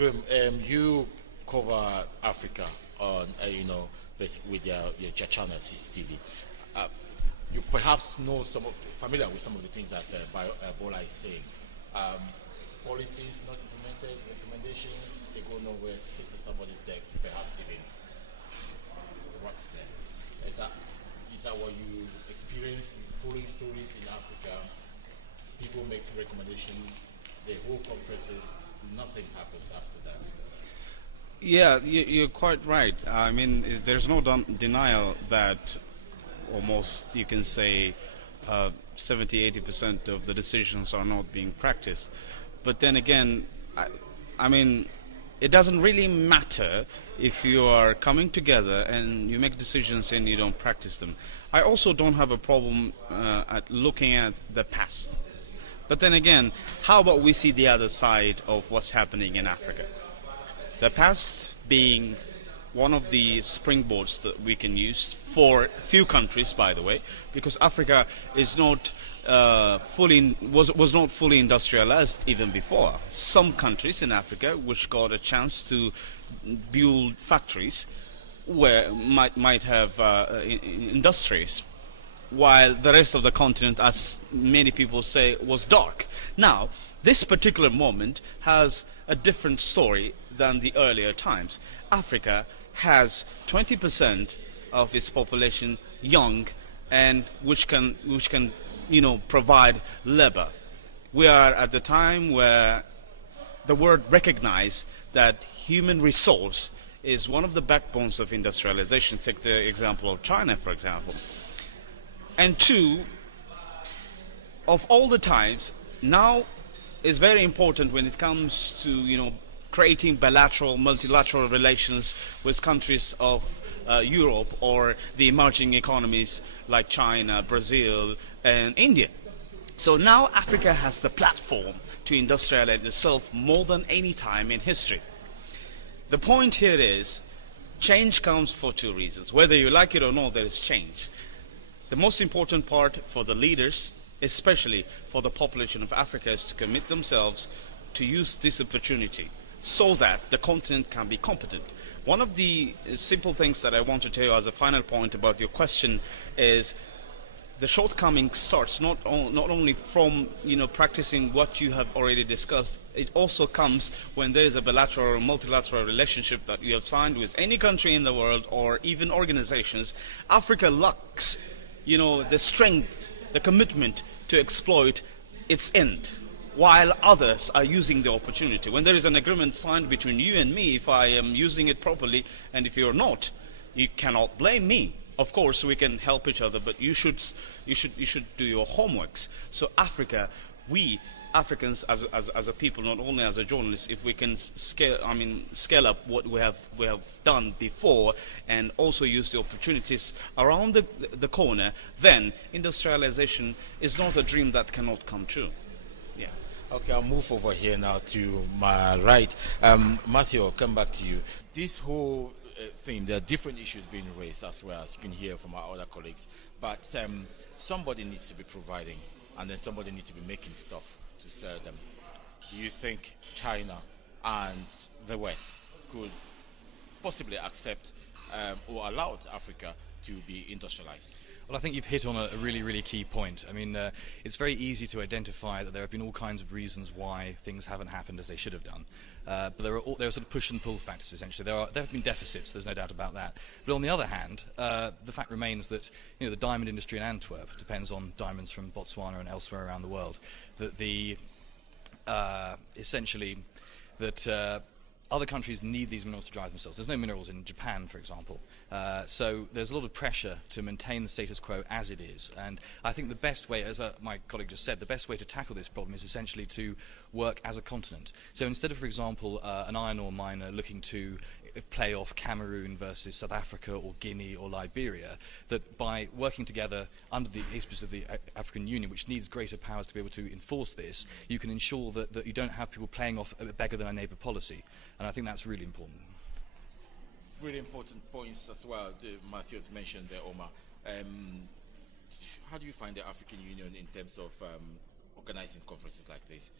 Graham, you cover Africa on, with your channel, CCTV. You perhaps know familiar with some of the things that Bola is saying. Policies not implemented, recommendations, they go nowhere, sit in somebody's desk, perhaps even rot there. Is that what you experience following stories in Africa? People make recommendations, they hold conferences, nothing happens after that. Yeah, you're quite right. I mean, there's no denial that almost, you can say, 70-80% of the decisions are not being practiced. But then again, I mean, it doesn't really matter if you are coming together and you make decisions and you don't practice them. I also don't have a problem at looking at the past. But then again, how about we see the other side of what's happening in Africa? The past being one of the springboards that we can use for few countries, by the way, because Africa is not was not fully industrialized even before. Some countries in Africa which got a chance to build factories where might have industries, while the rest of the continent, as many people say, was dark. Now, this particular moment has a different story than the earlier times. Africa has 20% of its population young, and which can provide labor. We are at the time where the world recognizes that human resource is one of the backbones of industrialization. Take the example of China, for example. And two, of all the times, now is very important when it comes to creating bilateral, multilateral relations with countries of Europe or the emerging economies like China, Brazil, and India. So now Africa has the platform to industrialize itself more than any time in history. The point here is, change comes for two reasons. Whether you like it or not, there is change. The most important part for the leaders, especially for the population of Africa, is to commit themselves to use this opportunity so that the continent can be competent. One of the simple things that I want to tell you as a final point about your question is the shortcoming starts not only from practicing what you have already discussed. It also comes when there is a bilateral or multilateral relationship that you have signed with any country in the world or even organizations. Africa lacks the strength, the commitment to exploit its end, while others are using the opportunity. When there is an agreement signed between you and me, if I am using it properly, and if you're not, you cannot blame me. Of course, we can help each other, but you should do your homeworks. So Africa, we Africans as a people, not only as a journalist, if we can scale up what we have done before, and also use the opportunities around the corner, then industrialization is not a dream that cannot come true. Yeah. Okay, I'll move over here now to my right. Matthew, I'll come back to you. This whole thing, there are different issues being raised as well, as you can hear from our other colleagues, but somebody needs to be providing, and then somebody needs to be making stuff to sell them. Do you think China and the West could possibly accept or allow Africa to be industrialized? Well, I think you've hit on a really, really key point. I mean, it's very easy to identify that there have been all kinds of reasons why things haven't happened as they should have done. But there are sort of push and pull factors, essentially. There have been deficits, there's no doubt about that. But on the other hand, the fact remains that the diamond industry in Antwerp depends on diamonds from Botswana and elsewhere around the world. That essentially other countries need these minerals to drive themselves. There's no minerals in Japan, for example. So there's a lot of pressure to maintain the status quo as it is. And I think the best way, as my colleague just said, the best way to tackle this problem is essentially to work as a continent. So instead of, for example, an iron ore miner looking to play off Cameroon versus South Africa or Guinea or Liberia, that by working together under the auspices of the African Union, which needs greater powers to be able to enforce this, you can ensure that you don't have people playing off a beggar than a neighbour policy. And I think that's really important. Really important points as well, Matthew has mentioned there, Omar. How do you find the African Union in terms of organizing conferences like this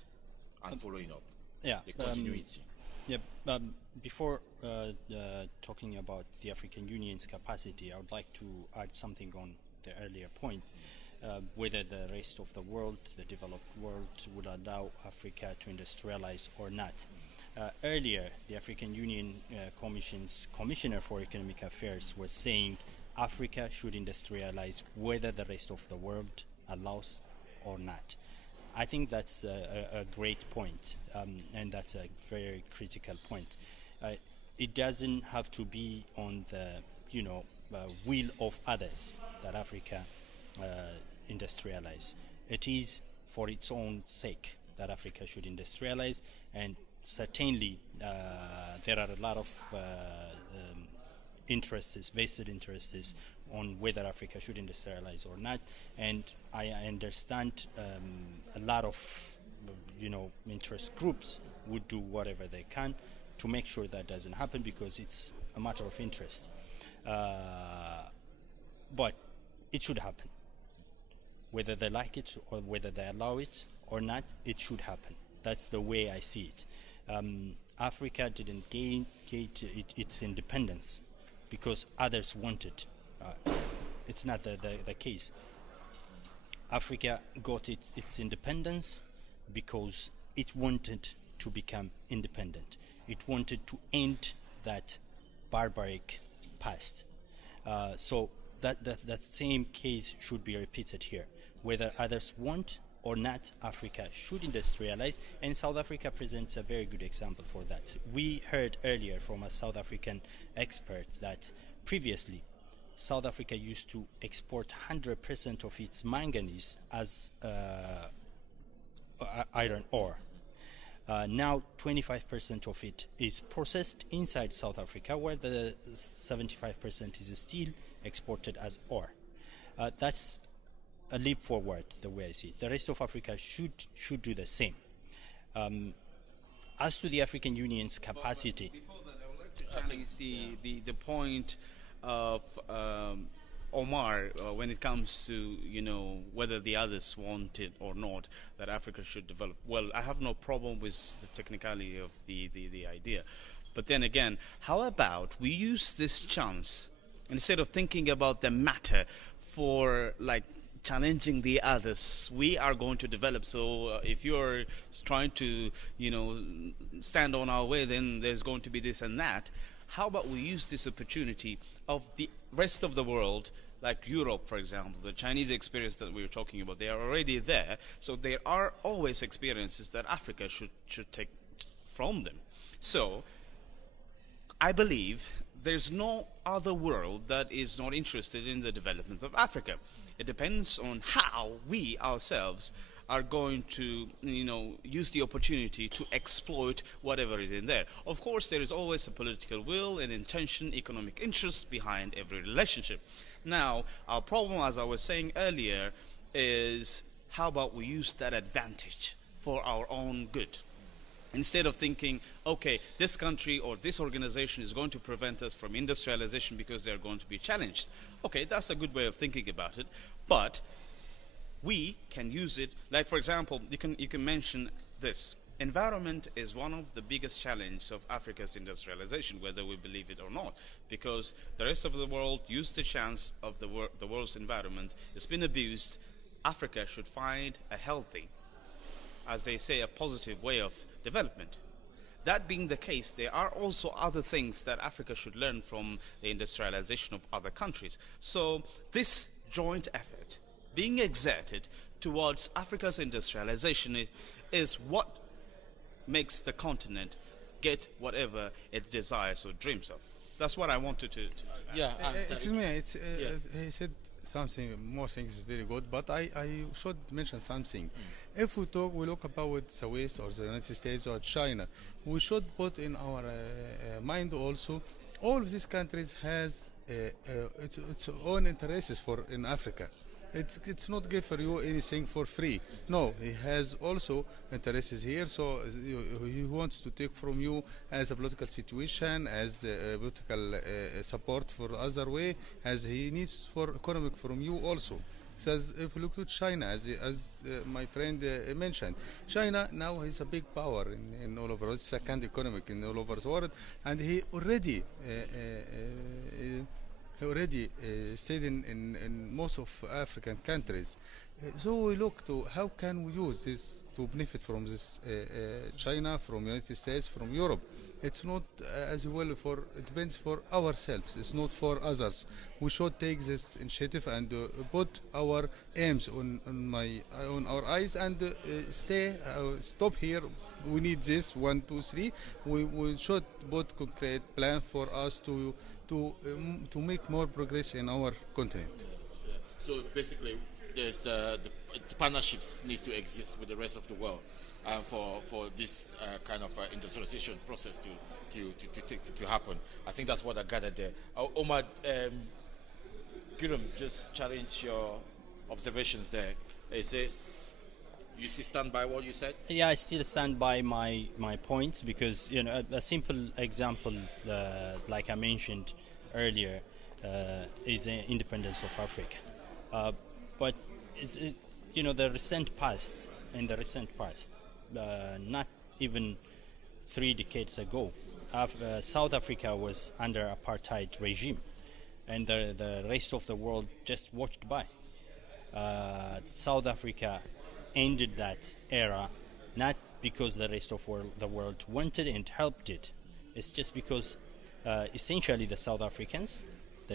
and following up the continuity? Yeah, before talking about the African Union's capacity, I would like to add something on the earlier point, whether the rest of the world, the developed world, would allow Africa to industrialize or not. Earlier, the African Union Commission's Commissioner for Economic Affairs was saying Africa should industrialize whether the rest of the world allows or not. I think that's a great point, and that's a very critical point. It doesn't have to be on the will of others that Africa industrialize. It is for its own sake that Africa should industrialize, and certainly there are a lot of vested interests on whether Africa should industrialize or not, and I understand a lot of interest groups would do whatever they can to make sure that doesn't happen because it's a matter of interest. But it should happen. Whether they like it or whether they allow it or not, it should happen. That's the way I see it. Africa didn't gain its independence because others wanted. It's not the case. Africa got its independence because it wanted to become independent. It wanted to end that barbaric past. So that same case should be repeated here. Whether others want or not, Africa should industrialize, and South Africa presents a very good example for that. We heard earlier from a South African expert that previously South Africa used to export 100% of its manganese as iron ore. Now 25% of it is processed inside South Africa, where the 75% is still exported as ore. That's a leap forward, the way I see it. The rest of Africa should do the same. As to the African Union's capacity... Before that, I would like to challenge the point of Omar when it comes to whether the others want it or not that Africa should develop. Well, I have no problem with the technicality of the idea, but then again, how about we use this chance instead of thinking about the matter for challenging the others? We are going to develop, so if you're trying to stand on our way, then there's going to be this and that. How about we use this opportunity of the rest of the world, like Europe, for example, the Chinese experience that we were talking about, they are already there, so there are always experiences that Africa should take from them. So I believe there's no other world that is not interested in the development of Africa. It depends on how we ourselves are going to, use the opportunity to exploit whatever is in there. Of course, there is always a political will and intention, economic interest behind every relationship. Now, our problem, as I was saying earlier, is how about we use that advantage for our own good? Instead of thinking, okay, this country or this organization is going to prevent us from industrialization because they're going to be challenged. Okay, that's a good way of thinking about it, but we can use it. Like, for example, you can mention this. Environment is one of the biggest challenges of Africa's industrialization, whether we believe it or not, because the rest of the world used the chance of the world's environment. It's been abused. Africa should find a healthy, as they say, a positive way of development. That being the case, there are also other things that Africa should learn from the industrialization of other countries. So this joint effort being exerted towards Africa's industrialization is what makes the continent get whatever it desires or dreams of. That's what I wanted to Yeah. Excuse me, he said something, more things is very good, but I should mention something. If we look about the West or the United States or China, we should put in our mind also, all of these countries has its own interests in Africa. It's not give for you anything for free. No, he has also interests here, so he wants to take from you as a political situation, as political support for other way, as he needs for economic from you also. Says if you look to China, as my friend mentioned, China now is a big power in all over. It's second economic in all over the world, and he already stayed in most of African countries. So we look to how can we use this to benefit from this China, from United States, from Europe. It's not as well for it depends for ourselves. It's not for others. We should take this initiative and put our aims on our eyes and stop here. We need this 1, 2, 3. We should put concrete plan for us to make more progress in our continent. Yeah. So basically, there's the partnerships need to exist with the rest of the world for this kind of industrialization process to happen. I think that's what I gathered there. Omar, Guillaume, just challenge your observations there. It says you still stand by what you said? Yeah, I still stand by my points because a simple example, like I mentioned earlier, is the independence of Africa. But the recent past, not even 3 decades ago, South Africa was under apartheid regime, and the rest of the world just watched by. South Africa ended that era, not because the rest of the world wanted and helped it. It's just because essentially the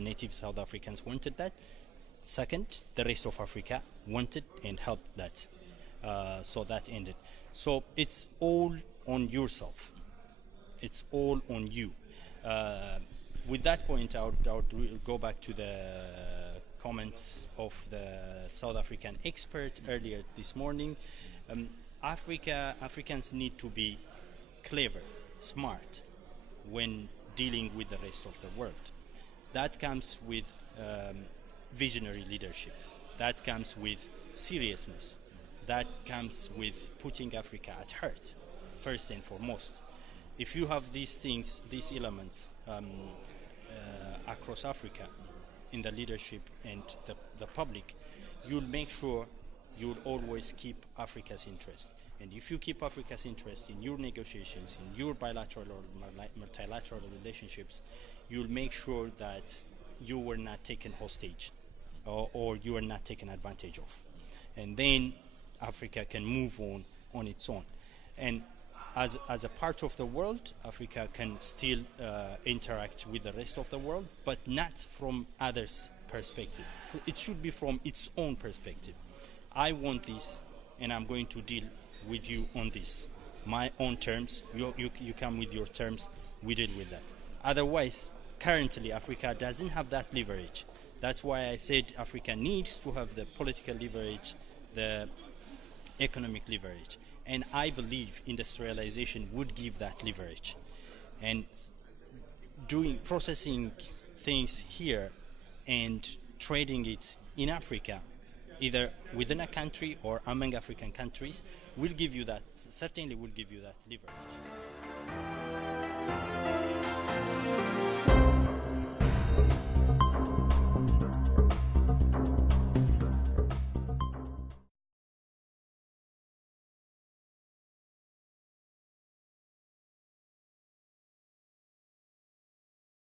native South Africans wanted that. Second, the rest of Africa wanted and helped that. So that ended. So it's all on yourself. It's all on you. With that point, I would go back to the comments of the South African expert earlier this morning. Africans need to be clever, smart when dealing with the rest of the world. That comes with visionary leadership. That comes with seriousness. That comes with putting Africa at heart, first and foremost. If you have these things, these elements across Africa, in the leadership and the public, you'll make sure you'll always keep Africa's interest. And if you keep Africa's interest in your negotiations, in your bilateral or multilateral relationships, you'll make sure that you were not taken hostage or you are not taken advantage of. And then Africa can move on its own. And as a part of the world, Africa can still interact with the rest of the world, but not from others' perspective. It should be from its own perspective. I want this, and I'm going to deal with you on this. My own terms, you come with your terms, we deal with that. Otherwise, currently, Africa doesn't have that leverage. That's why I said Africa needs to have the political leverage, the economic leverage. And I believe industrialization would give that leverage. And processing things here and trading it in Africa, either within a country or among African countries, certainly will give you that leverage.